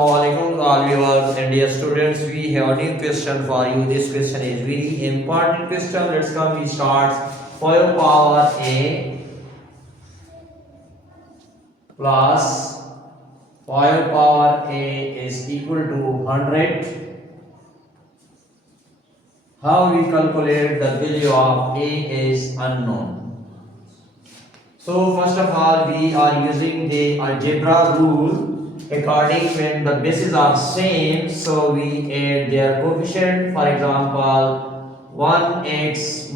Assalamualaikum to all viewers and dear students. We have a new question for you. This question is very important question. Let's come. We start 5 power a plus 5 power a is equal to 100. How we calculate the value of a is unknown. So first of all, we are using the algebra rule. According when the bases are same, so we add their coefficient. For example, 1x,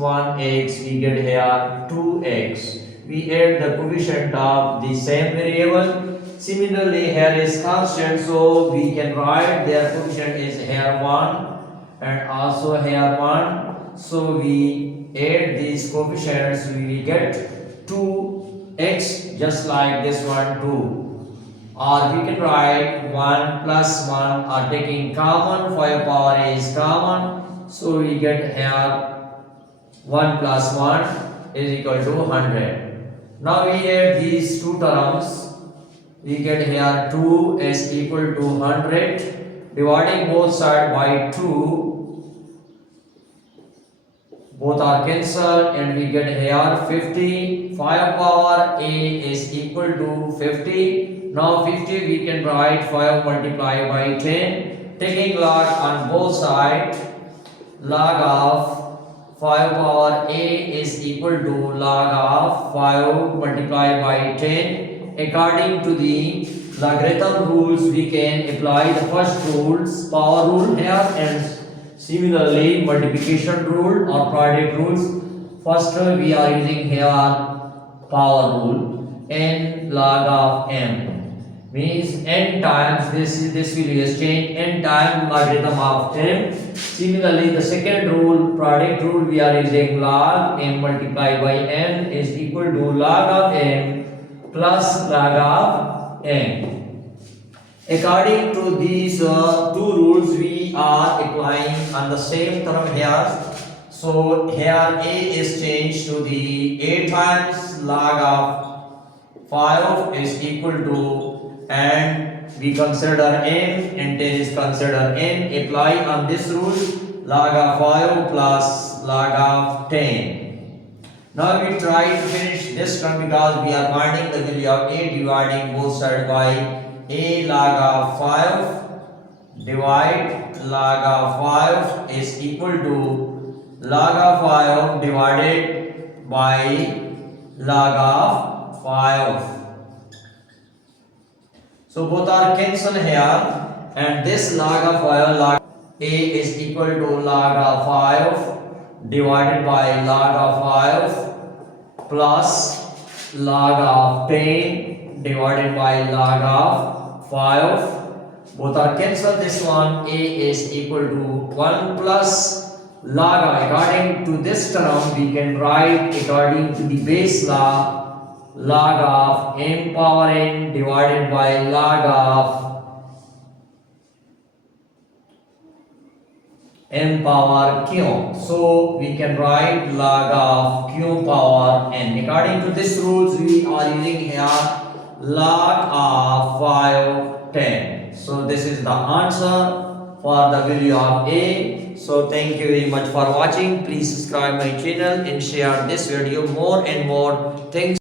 we get here 2x. We add the coefficient of the same variable. Similarly, here is constant, so we can write their coefficient is here 1 and also here 1. So we add these coefficients, we will get 2x, just like this one 2. Or we can write 1 plus 1 or taking common, 5 power a is common, so we get here 1 plus 1 is equal to 100. Now we add these two terms, we get here 2 is equal to 100, dividing both sides by 2, both are cancelled and we get here 50. 5 power a is equal to 50. Now 50 we can write 5 multiplied by 10, taking log on both sides. Log of 5 power a is equal to log of 5 multiplied by 10. According to the logarithm rules, we can apply the first rules, power rule here, and similarly multiplication rule or product rules. First we are using here power rule, n log of m. Means n times this will exchange n times logarithm of m. Similarly, the second rule, product rule, we are using log m multiplied by n is equal to log of m plus log of m. According to these two rules, we are applying on the same term here. So here a is changed to the a times log of 5 is equal to, and we consider m and 10 is considered n. Apply on this rule, log of 5 plus log of 10. Now we try to finish this term because we are finding the value of a, dividing both sides by a log of 5 divide log of 5 is equal to log of 5 divided by log of 5. So both are cancelled here, and this log of 5, log a is equal to log of 5 divided by log of 5 plus log of 10 divided by log of 5. Both are cancelled. This one a is equal to 1 plus log of, according to this term we can write according to the base law, log of m power n divided by log of m power q. So we can write log of q power n. According to this rules, we are using here log of 5 10. So this is the answer for the value of a. So thank you very much for watching. Please subscribe my channel and share this video more and more. Thanks.